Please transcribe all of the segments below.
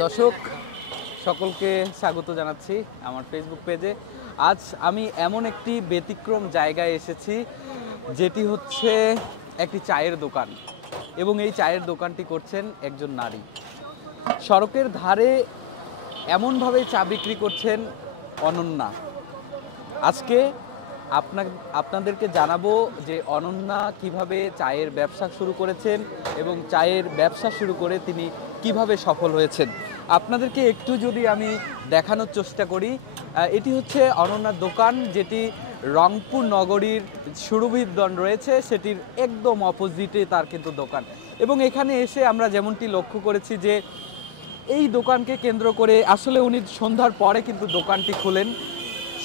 দর্শক সকলকে স্বাগত জানাচ্ছি আমার ফেসবুক পেজে। আজ আমি এমন একটি ব্যতিক্রম জায়গায় এসেছি যেটি হচ্ছে একটি চায়ের দোকান, এবং এই চায়ের দোকানটি করছেন একজন নারী। সড়কের ধারে এমনভাবে চা বিক্রি করছেন অনন্যা। আজকে আপনাদেরকে জানাবো যে অনন্যা কিভাবে চায়ের ব্যবসা শুরু করেছেন এবং চায়ের ব্যবসা শুরু করে তিনি কিভাবে সফল হয়েছেন। আপনাদেরকে একটু যদি আমি দেখানোর চেষ্টা করি, এটি হচ্ছে অনন্যার দোকান, যেটি রংপুর নগরীর সুরভিদ্বন রয়েছে সেটির একদম অপোজিটে তার কিন্তু দোকান। এবং এখানে এসে আমরা যেমনটি লক্ষ্য করেছি যে এই দোকানকে কেন্দ্র করে আসলে উনি সন্ধ্যার পরে কিন্তু দোকানটি খোলেন।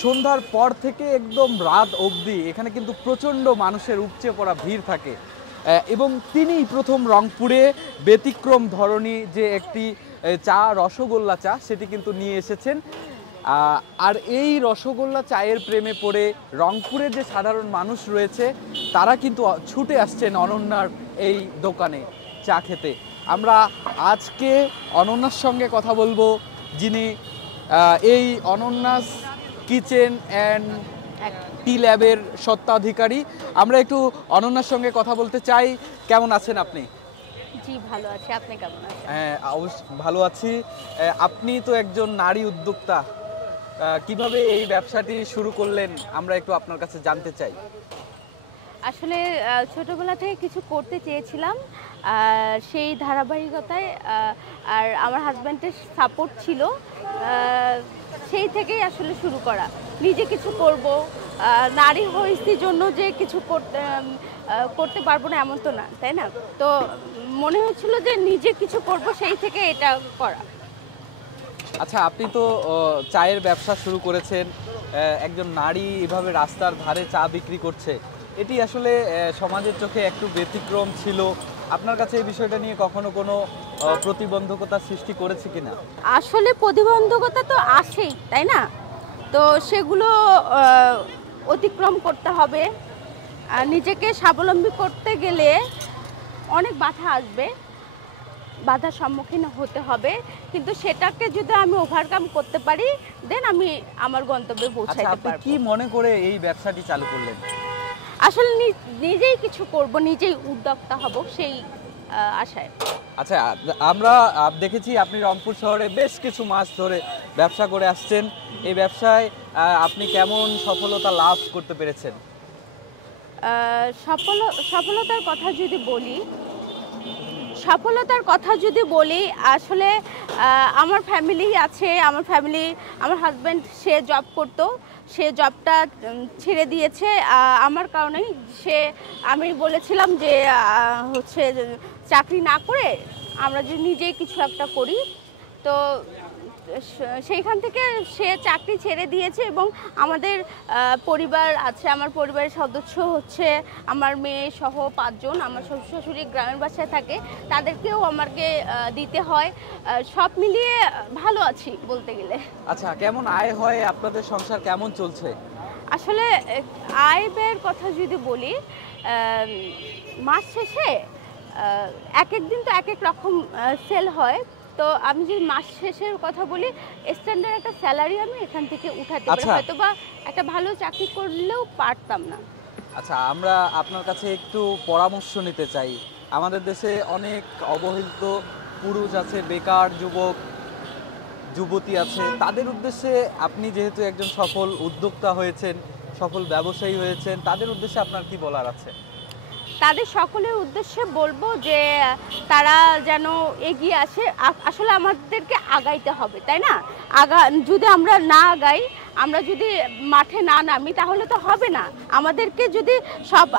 সন্ধ্যার পর থেকে একদম রাত অবধি এখানে কিন্তু প্রচণ্ড মানুষের উপচে পড়া ভিড় থাকে, এবং তিনিই প্রথম রংপুরে ব্যতিক্রম ধরনী যে একটি চা, রসগোল্লা চা, সেটি কিন্তু নিয়ে এসেছেন। আর এই রসগোল্লা চায়ের প্রেমে পড়ে রংপুরের যে সাধারণ মানুষ রয়েছে তারা কিন্তু ছুটে আসছেন অনন্যার এই দোকানে চা খেতে। আমরা আজকে অনন্যার সঙ্গে কথা বলবো, যিনি এই অনন্যাস কিচেন অ্যান্ড টি ল্যাবের স্বত্বাধিকারী। আমরা একটু অনন্যার সঙ্গে কথা বলতে চাই। কেমন আছেন আপনি? জি ভালো আছি, আপনি কেমন আছেন? হ্যাঁ, ভালো আছি। আপনি তো একজন নারী উদ্যোক্তা, কিভাবে এই ব্যবসাটি শুরু করলেন আমরা একটু আপনার কাছে জানতে চাই। আসলে ছোটবেলা থেকে কিছু করতে চেয়েছিলাম, সেই ধারাবাহিকতায় আর আমার হাজব্যান্ডের সাপোর্ট ছিল, সেই থেকেই আসলে শুরু করা। নিজে কিছু করব, নারী হয়েছির জন্য যে কিছু করতে পারবো না এমন তো না, তাই না? তো মনে হচ্ছিল যে নিজে কিছু করব, সেই থেকে এটা করা। আচ্ছা, আপনি তো চায়ের ব্যবসা শুরু করেছেন, একজন নারী এভাবে রাস্তার ধারে চা বিক্রি করছে, এটি আসলে সমাজের চোখে একটু ব্যতিক্রম ছিল। আপনার কাছে এই বিষয়টা নিয়ে কখনো কোনো প্রতিবন্ধকতা সৃষ্টি করেছে কিনা? আসলে প্রতিবন্ধকতা তো আসেই, তাই না? তো সেগুলো অতিক্রম করতে হবে। নিজেকে স্বাবলম্বী করতে গেলে অনেক বাধা আসবে, বাধার সম্মুখীন হতে হবে, কিন্তু সেটাকে যদি আমি ওভারকাম করতে পারি দেন আমি আমার গন্তব্যে পৌঁছাতে পারবো। কি মনে করে এই ব্যবসাটি চালু করলেন? আসলে নিজেই কিছু করব, নিজেই উদ্যোক্তা হব, সেই আশায়। আচ্ছা, আমরা দেখেছি আপনি রংপুর শহরে বেশ কিছু মাস ধরে ব্যবসা করে আসছেন। এই ব্যবসায় আপনি কেমন সফলতা লাভ করতে পেরেছেন? সফলতার কথা যদি বলি, আসলে আমার ফ্যামিলি আছে, আমার হাজব্যান্ড সে জব করতো, সে জবটা ছেড়ে দিয়েছে আমার কারণেই। আমি বলেছিলাম যে হচ্ছে চাকরি না করে আমরা যদি নিজেই কিছু একটা করি, তো সেইখান থেকে সে চাকরি ছেড়ে দিয়েছে। এবং আমাদের পরিবার আছে, আমার পরিবারের সদস্য হচ্ছে আমার মেয়ে সহ 5 জন। আমার শ্বশুর শাশুড়ি গ্রামের বাসায় থাকে, তাদেরকেও আমাকে দিতে হয়। সব মিলিয়ে ভালো আছি বলতে গেলে। আচ্ছা, কেমন আয় হয় আপনাদের? সংসার কেমন চলছে? আসলে আয় ব্যয়ের কথা যদি বলি, মাস শেষে এক এক দিন তো এক এক রকম সেল হয়। তো আমি যদি মাস শেষের কথা বলি, স্ট্যান্ডার্ড একটা স্যালারি আমি এখান থেকে উঠাতে পারি, হয়তো বা একটা ভালো চাকরি করলেও পারতাম না। আচ্ছা, আমরা আপনার কাছে একটু পরামর্শ নিতে চাই। আমাদের দেশে অনেক অবহেলিত পুরুষ আছে, বেকার যুবক যুবতী আছে, তাদের উদ্দেশ্যে আপনি যেহেতু একজন সফল উদ্যোক্তা হয়েছেন, সফল ব্যবসায়ী হয়েছেন, তাদের উদ্দেশ্যে আপনার কি বলার আছে? তাদের সকলের উদ্দেশ্যে বলবো যে তারা যেন এগিয়ে আসে। আসলে আমাদেরকে আগাইতে হবে, তাই না? যদি আমরা না আগাই, আমরা যদি মাঠে না নামি, তাহলে তো হবে না।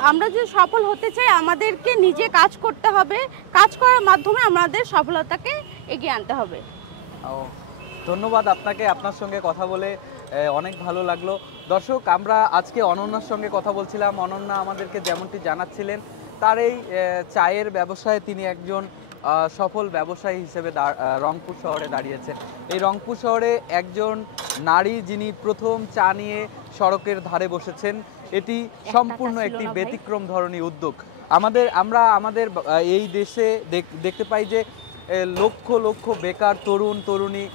আমরা যদি সফল হতে চাই, আমাদেরকে নিজে কাজ করতে হবে। কাজ করার মাধ্যমে আমাদের সফলতাকে এগিয়ে আনতে হবে। ধন্যবাদ আপনাকে। আপনার সঙ্গে কথা বলে অনেক ভালো লাগলো। দর্শক, আমরা আজকে অনন্যার সঙ্গে কথা বলছিলাম। অনন্যা আমাদেরকে যেমনটি জানাচ্ছিলেন, তার এই চায়ের ব্যবসায় তিনি একজন সফল ব্যবসায়ী হিসেবে রংপুর শহরে দাঁড়িয়েছেন। এই রংপুর শহরে একজন নারী যিনি প্রথম চা নিয়ে সড়কের ধারে বসেছেন, এটি সম্পূর্ণ একটি ব্যতিক্রম ধরনের উদ্যোগ। আমরা আমাদের এই দেশে দেখতে পাই যে লক্ষ লক্ষ বেকার তরুণ তরুণী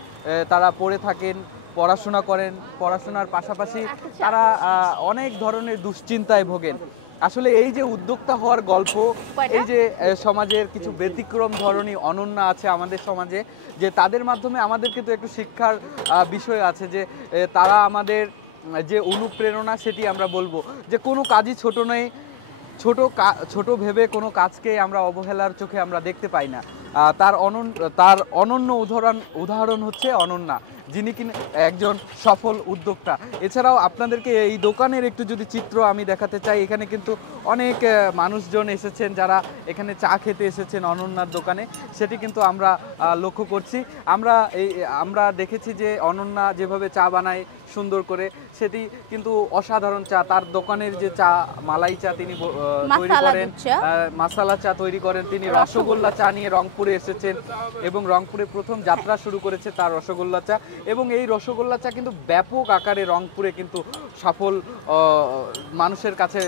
তারা পড়ে থাকেন, পড়াশোনা করেন, পড়াশোনার পাশাপাশি তারা অনেক ধরনের দুশ্চিন্তায় ভোগেন। আসলে এই যে উদ্যোক্তা হওয়ার গল্প, এই যে সমাজের কিছু ব্যতিক্রম ধরনী অনন্যা আছে আমাদের সমাজে, যে তাদের মাধ্যমে আমাদের কিন্তু একটু শিক্ষার বিষয় আছে, যে তারা আমাদের যে অনুপ্রেরণা সেটি আমরা বলবো যে কোনো কাজই ছোট নয়, ছোট ভেবে কোনো কাজকে আমরা অবহেলার চোখে আমরা দেখতে পাই না। তার অনন্য উদাহরণ হচ্ছে অনন্যা, যিনি কিনা একজন সফল উদ্যোক্তা। এছাড়াও আপনাদেরকে এই দোকানের একটু যদি চিত্র আমি দেখাতে চাই, এখানে কিন্তু অনেক মানুষজন এসেছেন যারা এখানে চা খেতে এসেছেন অনন্যার দোকানে, সেটি কিন্তু আমরা লক্ষ্য করছি। আমরা দেখেছি যে অনন্যা যেভাবে চা বানায় সুন্দর করে, সেটি কিন্তু অসাধারণ চা। তার দোকানের যে চা, মালাই চা তিনি তৈরি করেন, মাসালা চা তৈরি করেন, তিনি রসগোল্লা চা নিয়ে রংপুরে এসেছেন এবং রংপুরে প্রথম যাত্রা শুরু করেছে তার রসগোল্লা চা, এবং এই রসগোল্লা চা কিন্তু ব্যাপক আকারে রংপুরে কিন্তু সফল মানুষের কাছে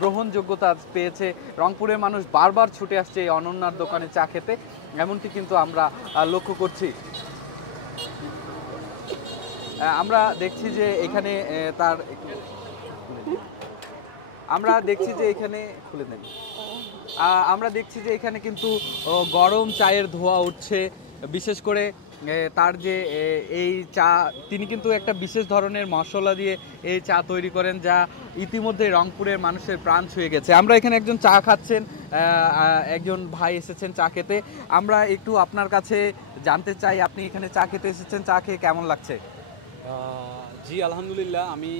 গ্রহণযোগ্যতা পেয়েছে। রংপুরের মানুষ বারবার ছুটে আসছে এই অনন্যার দোকানে চা খেতে, এমনটি কিন্তু আমরা লক্ষ্য করছি। আমরা দেখছি যে এখানে আমরা দেখছি যে এখানে খুলে দেন, আমরা দেখছি যে এখানে কিন্তু গরম চায়ের ধোঁয়া উঠছে। বিশেষ করে তার যে এই চা, তিনি কিন্তু একটা বিশেষ ধরনের মশলা দিয়ে এই চা তৈরি করেন, যা ইতিমধ্যে রংপুরের মানুষের প্রাণ ছুঁয়ে গেছে। আমরা এখানে একজন চা খাচ্ছেন, একজন ভাই এসেছেন চা খেতে। আমরা একটু আপনার কাছে জানতে চাই, আপনি এখানে চা খেতে এসেছেন, চা খেয়ে কেমন লাগছে? জি আলহামদুলিল্লাহ, আমি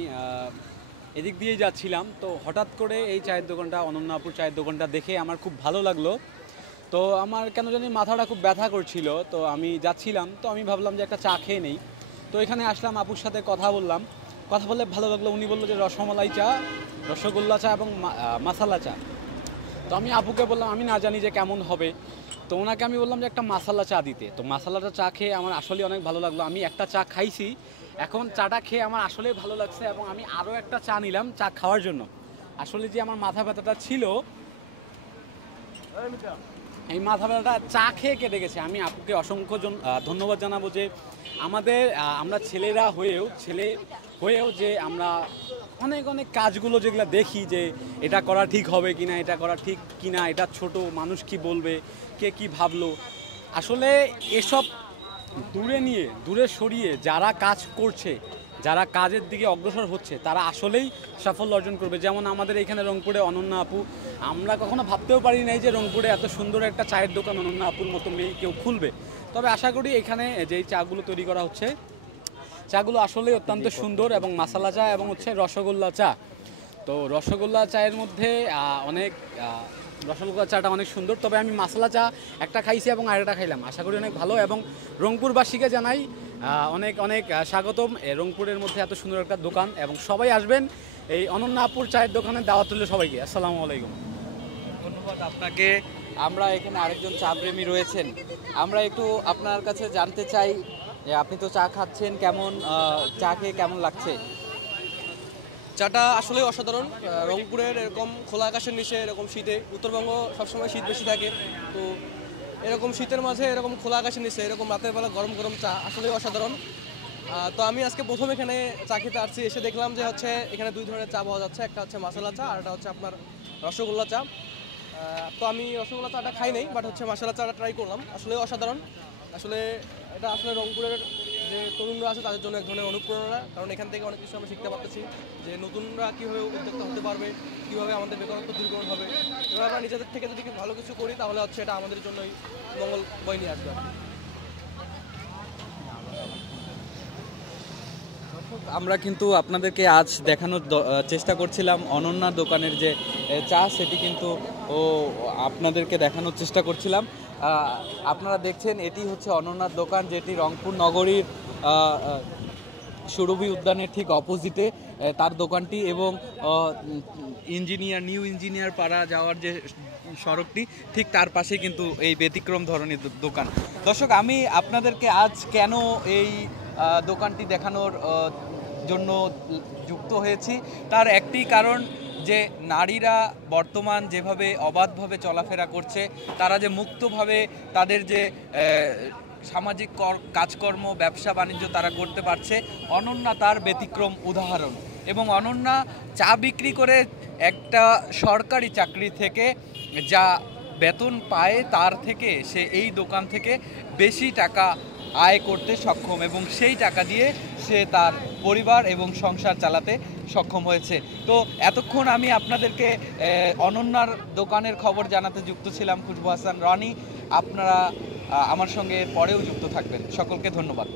এদিক দিয়েই যাচ্ছিলাম, তো হঠাৎ করে এই চায়ের দোকানটা, অনন্যাপুর চায়ের দোকানটা দেখে আমার খুব ভালো লাগলো। তো আমার কেন জানি মাথাটা খুব ব্যথা করছিল, তো আমি যাচ্ছিলাম, তো আমি ভাবলাম যে একটা চা খেয়ে নেই। তো এখানে আসলাম, আপুর সাথে কথা বললাম, কথা বলে ভালো লাগলো। উনি বললো যে রসমালাই চা, রসগোল্লা চা এবং মাসালা চা। তো আমি আপুকে বললাম আমি না জানি যে কেমন হবে, তো ওনাকে আমি বললাম যে একটা মাসালা চা দিতে। তো মাসালাটা চা খেয়ে আমার আসলে অনেক ভালো লাগলো। আমি একটা চা খাইছি, এখন চাটা খেয়ে আমার আসলে ভালো লাগছে, এবং আমি আরও একটা চা নিলাম চা খাওয়ার জন্য। আসলে যে আমার মাথা ব্যথাটা ছিল, এই মাথা ব্যথাটা চা খেয়ে কেটে গেছে। আমি আপুকে অসংখ্য ধন্যবাদ জানাবো যে আমরা ছেলে হয়েও যে আমরা অনেক অনেক কাজগুলো যেগুলো দেখি যে এটা করা ঠিক হবে কিনা, এটা করা ঠিক কিনা, এটা ছোট, মানুষ কি বলবে, কে কি ভাবলো, আসলে এসব দূরে সরিয়ে যারা কাজ করছে, যারা কাজের দিকে অগ্রসর হচ্ছে, তারা আসলেই সাফল্য অর্জন করবে। যেমন আমাদের এখানে রংপুরে অনন্যা আপু, আমরা কখনো ভাবতেও পারি নাই যে রংপুরে এত সুন্দর একটা চায়ের দোকান অনন্যা আপুর মতো মেয়ে কেউ খুলবে। তবে আশা করি এখানে যেই চাগুলো তৈরি করা হচ্ছে, চাগুলো আসলেই অত্যন্ত সুন্দর, এবং মাসালা চা এবং হচ্ছে রসগোল্লা চা। তো রসগোল্লা চায়ের মধ্যে রসগোল্লা চাটা অনেক সুন্দর। তবে আমি মাসালা চা একটা খাইছি এবং আরেকটা খাইলাম, আশা করি অনেক ভালো। এবং রংপুরবাসীকে জানাই অনেক অনেক স্বাগতম রংপুরের মধ্যে এত সুন্দর একটা দোকান, এবং সবাই আসবেন এই অনন্যাপুর চায়ের দোকানে, দাওয়াত রইল সবাইকে। আসসালামু আলাইকুম। ধন্যবাদ আপনাকে। আমরা এখানে আরেকজন চা প্রেমী রয়েছেন, আমরা একটু আপনার কাছে জানতে চাই যে আপনি তো চা খাচ্ছেন, চা খেয়ে কেমন লাগছে? চাটা আসলে অসাধারণ। রংপুরের এরকম খোলা আকাশের নিচে এরকম শীতে, উত্তরবঙ্গ সবসময় শীত বেশি থাকে, তো এরকম শীতের মাঝে এরকম খোলা আকাশের নিচে এরকম রাতের বেলা গরম গরম চা আসলে অসাধারণ। তো আমি আজকে প্রথম এখানে চা খেতে আসছি, এসে দেখলাম যে হচ্ছে এখানে দুই ধরনের চা পাওয়া যাচ্ছে, একটা হচ্ছে মশলা চা আর একটা হচ্ছে আপনার রসগোল্লা চা। তো আমি রসগোল্লা চাটা খাই নাই, বাট হচ্ছে মশলা চাটা ট্রাই করলাম, আসলে অসাধারণ। আসলে এটা আসলে রংপুরের যে তরুণরা আছে তাদের জন্য এক ধরনের অনুপ্রেরণা, কারণ এখান থেকে অনেক কিছু আমরা শিখতে পারতেছি যে নতুনরা কীভাবে উদ্যোক্তা হতে পারবে, কীভাবে আমাদের বেকারত্ব দূরীকরণ হবে। এবার আমরা নিজেদের থেকে যদি ভালো কিছু করি তাহলে হচ্ছে এটা আমাদের জন্যই মঙ্গল বয়ে নিয়ে আসবে। আমরা কিন্তু আপনাদেরকে আজ দেখানোর চেষ্টা করছিলাম অনন্যার দোকানের যে চা, সেটি কিন্তু আপনাদেরকে দেখানোর চেষ্টা করছিলাম। আপনারা দেখছেন এটি হচ্ছে অনন্যার দোকান, যেটি রংপুর নগরীর সুরভি উদ্যানের ঠিক অপোজিটে তার দোকানটি, এবং নিউ ইঞ্জিনিয়ার পাড়া যাওয়ার যে সড়কটি ঠিক তার পাশে কিন্তু এই ব্যতিক্রম ধরনের দোকান। দর্শক, আমি আপনাদেরকে আজ কেন এই দোকানটি দেখানোর জন্য যুক্ত হয়েছি তার একটি কারণ, যে নারীরা বর্তমান যেভাবে অবাধভাবে চলাফেরা করছে, তারা যে মুক্তভাবে তাদের যে সামাজিক কাজকর্ম ব্যবসা বাণিজ্য তারা করতে পারছে, অনন্যা তার ব্যতিক্রম উদাহরণ। এবং অনন্যা চা বিক্রি করে একটা সরকারি চাকরি থেকে যা বেতন পায় তার থেকে সে এই দোকান থেকে বেশি টাকা আয় করতে সক্ষম, এবং সেই টাকা দিয়ে সে তার পরিবার এবং সংসার চালাতে সক্ষম হয়েছে। তো এতক্ষণ আমি আপনাদেরকে অনন্যার দোকানের খবর জানাতে যুক্ত ছিলাম খুশবু হাসান রনি। আপনারা আমার সঙ্গে পরেও যুক্ত থাকবেন। সকলকে ধন্যবাদ।